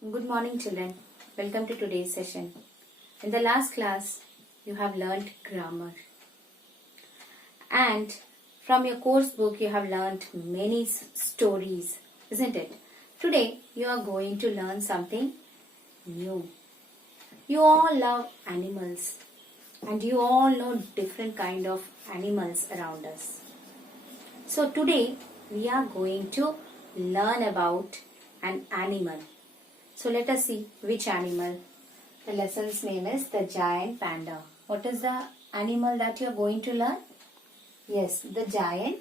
Good morning, children. Welcome to today's session. In the last class, you have learned grammar. And from your course book, you have learned many stories, isn't it? Today, you are going to learn something new. You all love animals. And you all know different kind of animals around us. So today, we are going to learn about an animal. So let us see which animal. The lesson's name is the giant panda. What is the animal that you are going to learn? Yes, the giant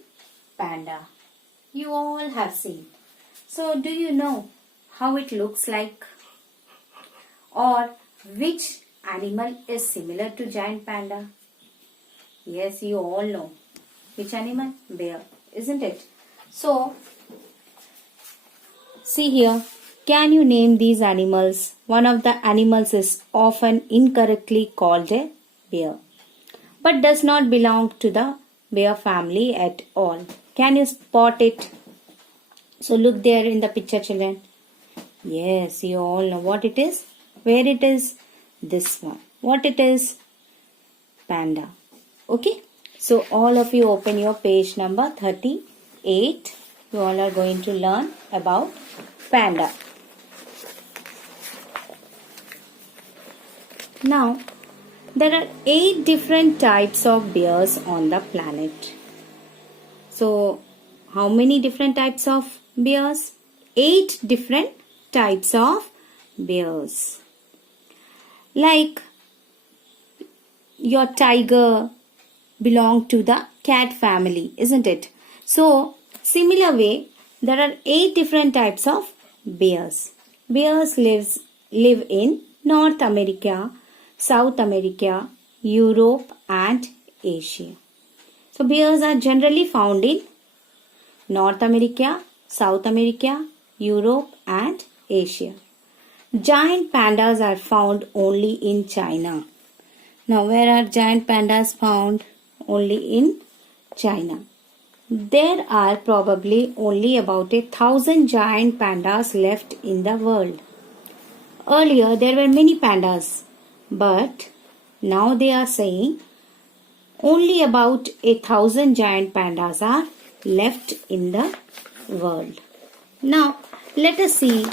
panda. You all have seen. So do you know how it looks like? Or which animal is similar to giant panda? Yes, you all know. Which animal? Bear, isn't it? So, see here. Can you name these animals? One of the animals is often incorrectly called a bear, but does not belong to the bear family at all. Can you spot it? So look there in the picture, children. Yes, you all know what it is. Where it is? This one. What it is? Panda. Okay. So all of you open your page number 38. You all are going to learn about panda. Now, there are 8 different types of bears on the planet. So, how many different types of bears? 8 different types of bears. Like, your tiger belong to the cat family, isn't it? So, similar way, there are 8 different types of bears. Bears live in North America, South America, Europe and Asia. So bears are generally found in North America, South America, Europe and Asia. Giant pandas are found only in China. Now where are giant pandas found? Only in China. There are probably only about 1,000 giant pandas left in the world. Earlier there were many pandas, but now they are saying only about 1,000 giant pandas are left in the world. Now let us see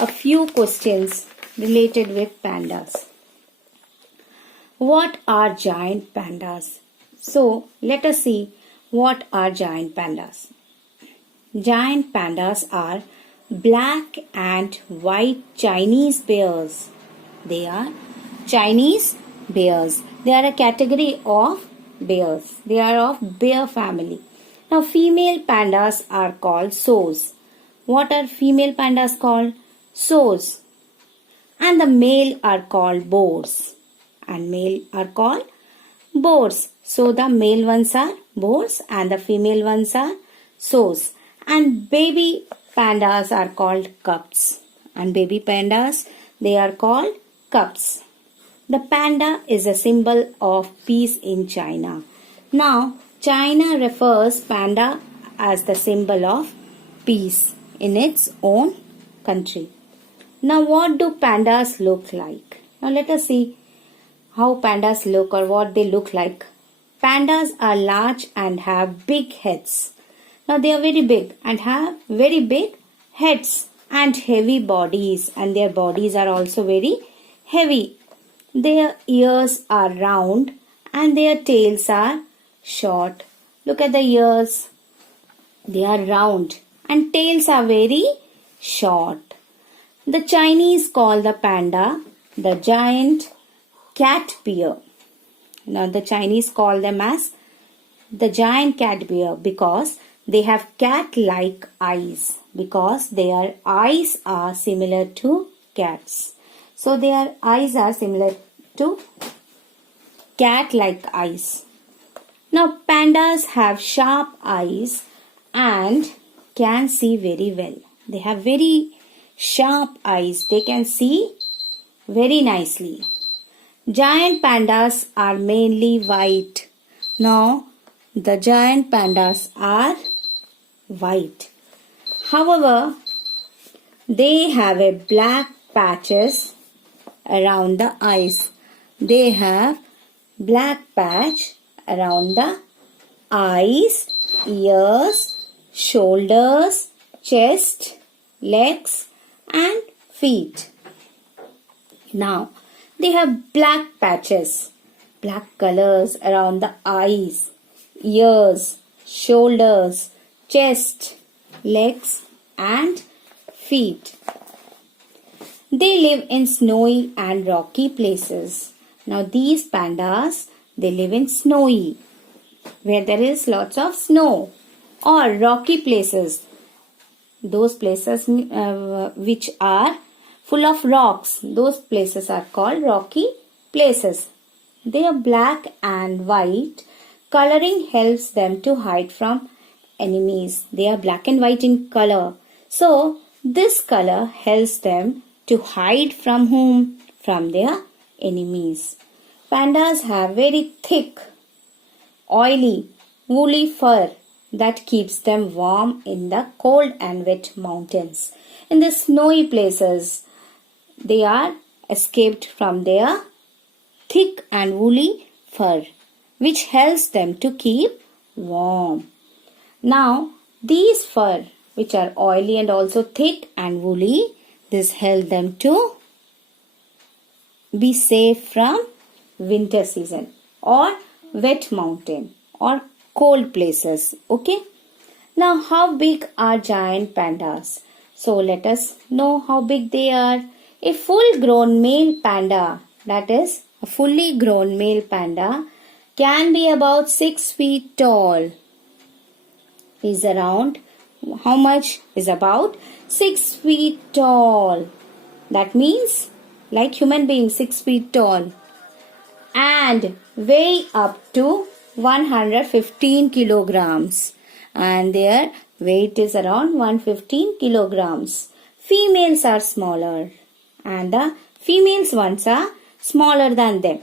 a few questions related with pandas. What are giant pandas? So let us see what are giant pandas. Giant pandas are black and white Chinese bears. They are Chinese bears. They are a category of bears. They are of bear family. Now female pandas are called sows. What are female pandas called? Sows. And the male are called boars. And male are called boars. So the male ones are boars and the female ones are sows. And baby pandas are called cubs. And baby pandas, they are called cubs. The panda is a symbol of peace in China. Now, China refers panda as the symbol of peace in its own country. Now, what do pandas look like? Now, let us see how pandas look or what they look like. Pandas are large and have big heads. Now, they are very big and have very big heads and heavy bodies, and their bodies are also very heavy. Their ears are round and their tails are short. Look at the ears. They are round and tails are very short. The Chinese call the panda the giant cat bear. Now the Chinese call them as the giant cat bear because they have cat-like eyes, because their eyes are similar to cats. So their eyes are similar to cat-like eyes. Now pandas have sharp eyes and can see very well. They have very sharp eyes. They can see very nicely. Giant pandas are mainly white. Now the giant pandas are white. However, they have a black patches around the eyes. They have black patch around the eyes, ears, shoulders, chest, legs and feet. Now, they have black patches, black colors around the eyes, ears, shoulders, chest, legs and feet. They live in snowy and rocky places. Now these pandas, they live in snowy, where there is lots of snow, or rocky places. Those places which are full of rocks, those places are called rocky places. They are black and white. Coloring helps them to hide from enemies. They are black and white in color. So this color helps them to hide from whom? From their enemies. Pandas have very thick, oily, woolly fur that keeps them warm in the cold and wet mountains. In the snowy places, they are escaped from their thick and woolly fur, which helps them to keep warm. Now, these fur, which are oily and also thick and woolly, this helps them to be safe from winter season or wet mountain or cold places. Okay. Now, how big are giant pandas? So, let us know how big they are. A full-grown male panda, that is, a fully grown male panda, can be about 6 feet tall. Is around, how much? Is about 6 feet tall. That means, like human beings, 6 feet tall. And weigh up to 115 kilograms. And their weight is around 115 kilograms. Females are smaller. And the females ones are smaller than them.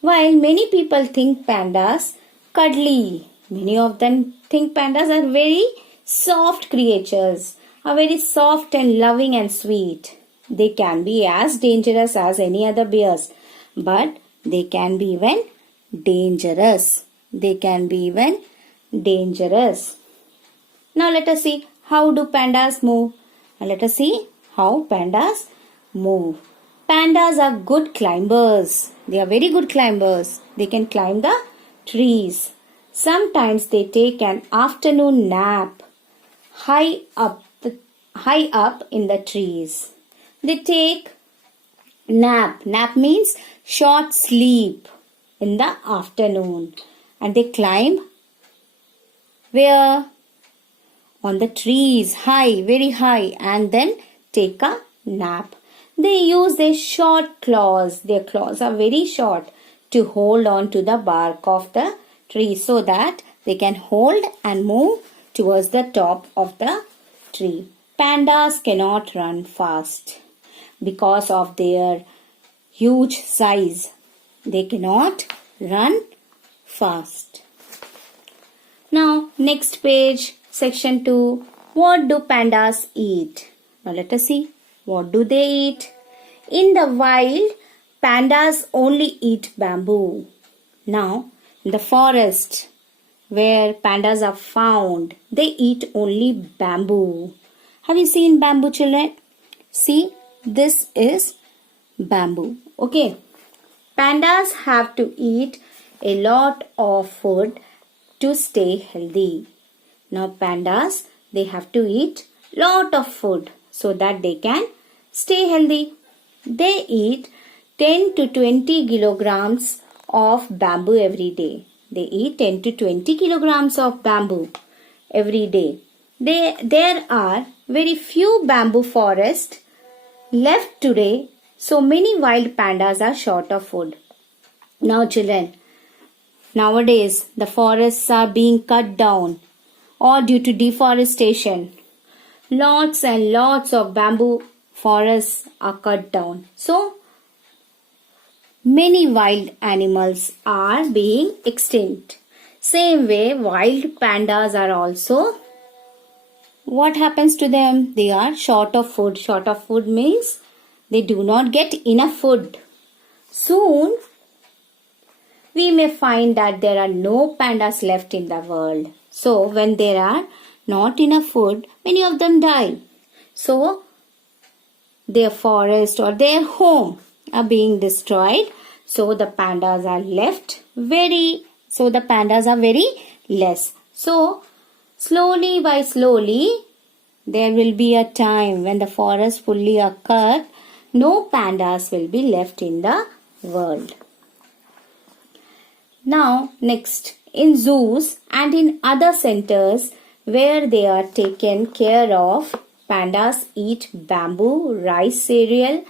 While many people think pandas cuddly, many of them think pandas are very soft creatures, are very soft and loving and sweet. They can be as dangerous as any other bears, but they can be even dangerous. They can be even dangerous. Now let us see how do pandas move. Now let us see how pandas move. Pandas are good climbers. They are very good climbers. They can climb the trees. Sometimes they take an afternoon nap high up in the trees. They take nap. Nap means short sleep in the afternoon. And they climb where? On the trees, high, very high, and then take a nap. They use their short claws. Their claws are very short to hold on to the bark of the tree so that they can hold and move towards the top of the tree. Pandas cannot run fast because of their huge size. They cannot run fast. Now, next page, section 2. What do pandas eat? Now, let us see. What do they eat? In the wild, pandas only eat bamboo. Now, in the forest where pandas are found, they eat only bamboo. Have you seen bamboo, children? See, this is bamboo. Okay. Pandas have to eat a lot of food to stay healthy. Now, pandas, they have to eat lot of food so that they can stay healthy. They eat 10 to 20 kilograms of bamboo every day. They eat 10 to 20 kilograms of bamboo every day. There are very few bamboo forests left today, so many wild pandas are short of food. Now, children, nowadays the forests are being cut down or due to deforestation. Lots and lots of bamboo forests are cut down. So, many wild animals are being extinct. Same way, wild pandas are also. What happens to them? They are short of food. Short of food means They do not get enough food. Soon, we may find that there are no pandas left in the world. So, when there are not enough food, many of them die. So, their forest or their home are being destroyed. So, the pandas are very less. So, slowly by slowly, there will be a time when the forest fully are cut, no pandas will be left in the world. Now, next, in zoos and in other centers where they are taken care of, pandas eat bamboo, rice cereal,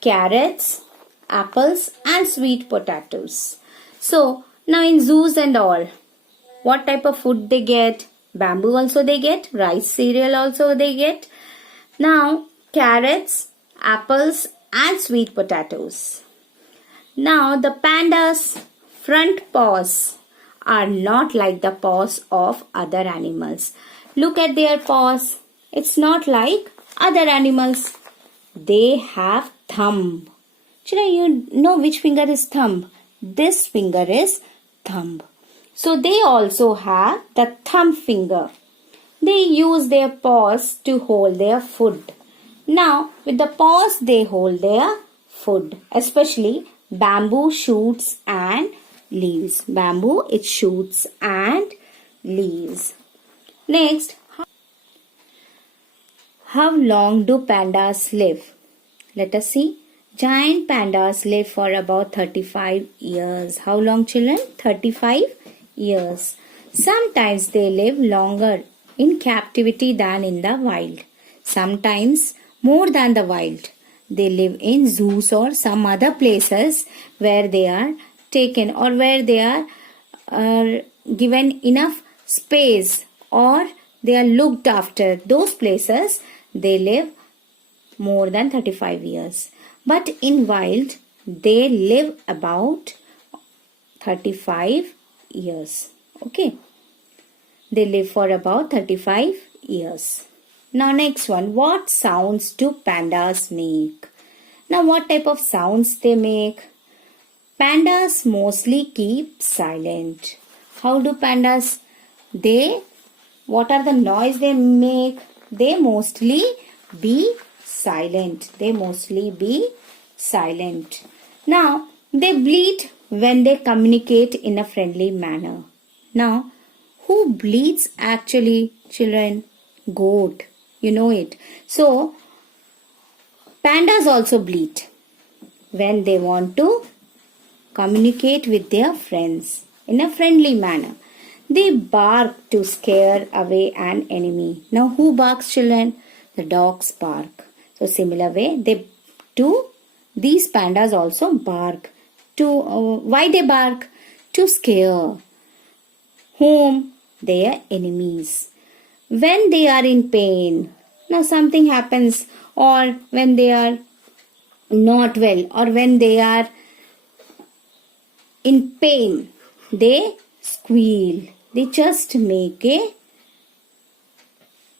carrots, apples and sweet potatoes. So, now in zoos and all, what type of food they get? Bamboo also they get, rice cereal also they get. Now, carrots, apples and sweet potatoes. Now, the pandas' front paws are not like the paws of other animals. Look at their paws. It's not like other animals. They have thumb. Children, you know which finger is thumb? This finger is thumb. So they also have the thumb finger. They use their paws to hold their food. Now, with the paws they hold their food, especially bamboo shoots and leaves. Bamboo, it shoots and leaves. Next, how long do pandas live? Let us see. Giant pandas live for about 35 years. How long, children? 35 years. Sometimes they live longer in captivity than in the wild. Sometimes more than the wild. They live in zoos or some other places where they are taken or where they are given enough space or they are looked after. Those places they live more than 35 years. But in wild, they live about 35 years. Okay. They live for about 35 years. Now next one. What sounds do pandas make? Now what type of sounds they make? Pandas mostly keep silent. How do pandas? What are the noise they make? They mostly be silent. They mostly be silent. Now, they bleat when they communicate in a friendly manner. Now, who bleats actually, children? Goat. You know it. So, pandas also bleat when they want to communicate with their friends in a friendly manner. They bark to scare away an enemy. Now, who barks, children? The dogs bark. So, similar way, these pandas also bark. Why they bark? To scare whom? Their enemies. When they are in pain, now something happens, or when they are not well, or when they are in pain, they squeal. They just make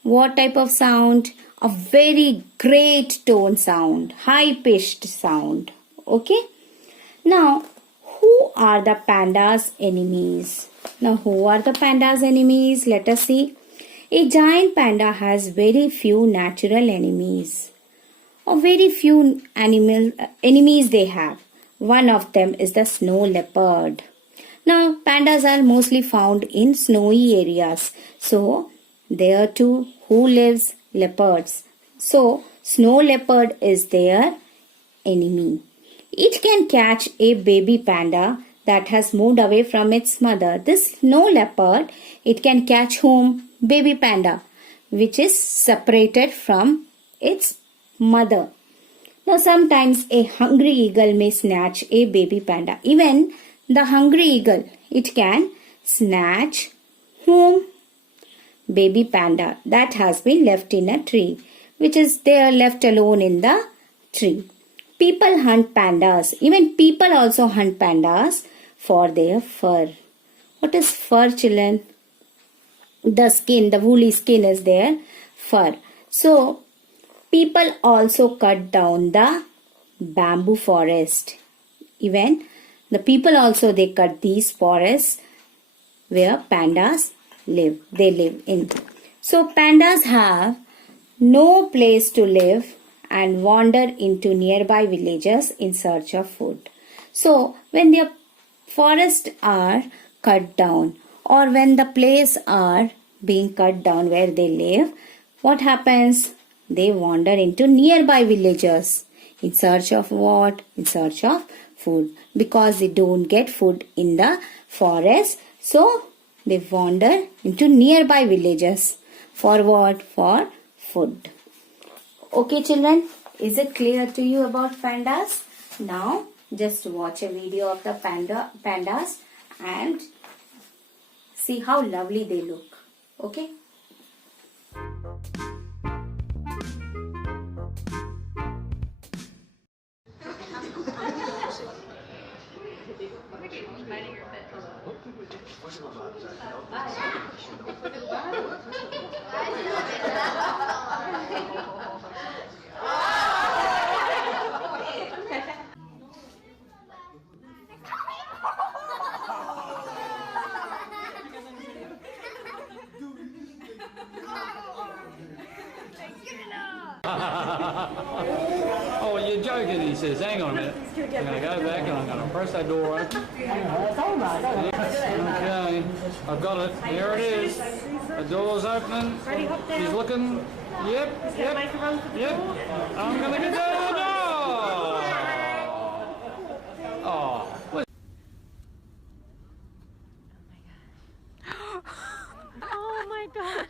what type of sound? A very great tone sound, high pitched sound. Okay. Now, who are the pandas' enemies? Now, who are the pandas' enemies? Let us see. A giant panda has very few natural enemies. Or very few enemies they have. One of them is the snow leopard. Now, pandas are mostly found in snowy areas. So, there too, who lives? Leopards. So, snow leopard is their enemy. It can catch a baby panda that has moved away from its mother. This snow leopard, it can catch whom? Baby panda, which is separated from its mother. Now, sometimes a hungry eagle may snatch a baby panda. Even the hungry eagle, it can snatch whom? Baby panda that has been left in a tree, which is they are left alone in the tree. People hunt pandas. Even people also hunt pandas for their fur. What is fur, children? The skin, the woolly skin is their fur. So, people also cut down the bamboo forest. Even the people also, they cut these forests where pandas live. They live in. So pandas have no place to live and wander into nearby villages in search of food. So when their forests are cut down, or when the place are being cut down where they live, what happens? They wander into nearby villages in search of what? In search of food, because they don't get food in the forest. So they wander into nearby villages for what? For food. Okay children, is it clear to you about pandas? Now just watch a video of the pandas and see how lovely they look. Okay? Oh, you're joking, he says. Hang on a minute. I'm going to go back and I'm going to press that door open. Okay, I've got it. Here it is. The door's opening. She's looking. Yep, yep, yep. I'm going to get out of the door. Oh. Oh my god.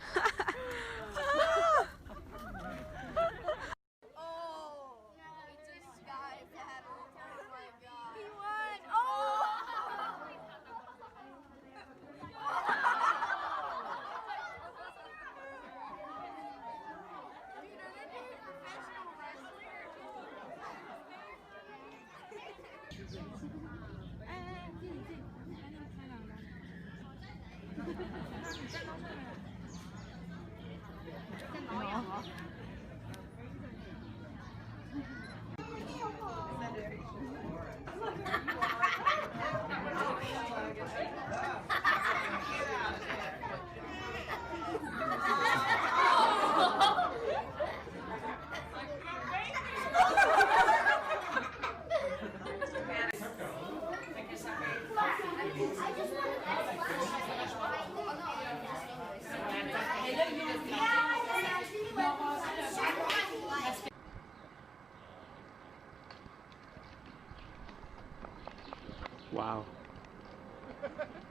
Wow.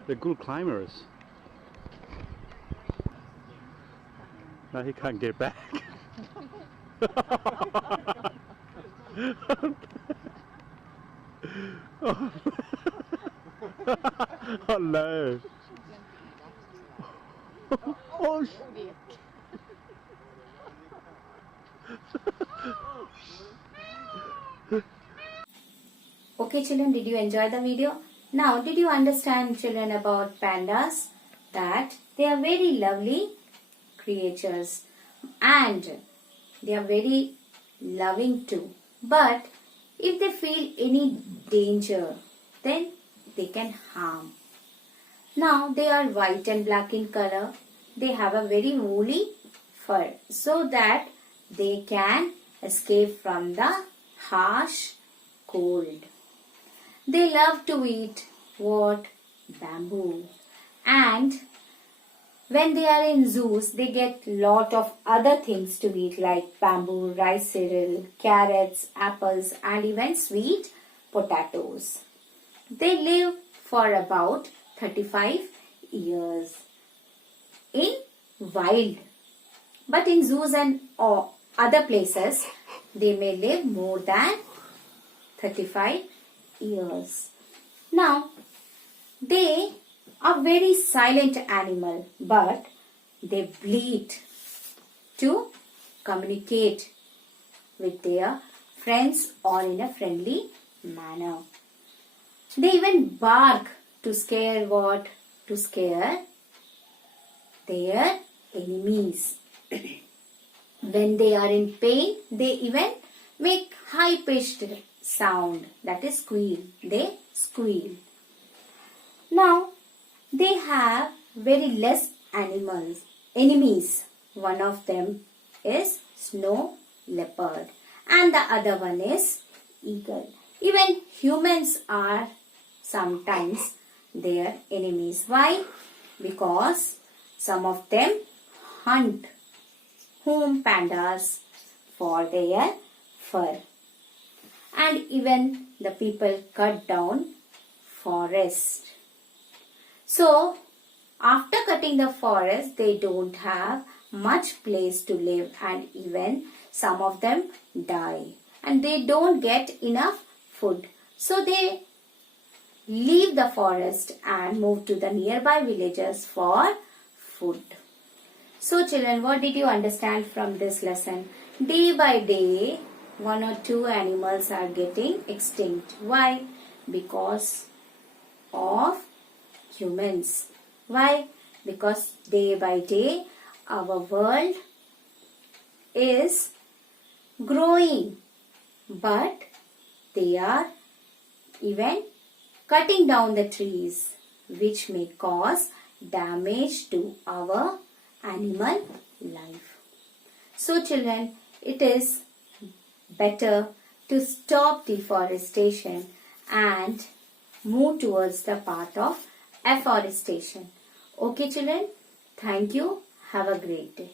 They're good climbers. Now he can't get back. Oh no. Oh, Okay children, did you enjoy the video? Now did you understand children about pandas? That they are very lovely creatures and they are very loving too. But if they feel any danger, then they can harm. Now they are white and black in color. They have a very woolly fur so that they can escape from the harsh cold. They love to eat what? Bamboo. And when they are in zoos, they get lot of other things to eat like bamboo, rice cereal, carrots, apples and even sweet potatoes. They live for about 35 years in wild. But in zoos and other places, they may live more than 35 years. Now, they are very silent animal, but they bleat to communicate with their friends or in a friendly manner. They even bark to scare what? To scare their enemies. When they are in pain, they even make high-pitched sound, that is squeal. They squeal. Now, they have very less enemies. One of them is snow leopard and the other one is eagle. Even humans are sometimes their enemies. Why? Because some of them hunt pandas for their fur. And even the people cut down forest. So, after cutting the forest, they don't have much place to live and even some of them die. And they don't get enough food. So, they leave the forest and move to the nearby villages for food. So, children, what did you understand from this lesson? Day by day, one or two animals are getting extinct. Why? Because of humans. Why? Because day by day our world is growing, but they are even cutting down the trees, which may cause damage to our animal life. So children, it is better to stop deforestation and move towards the path of afforestation. Okay children, thank you. Have a great day.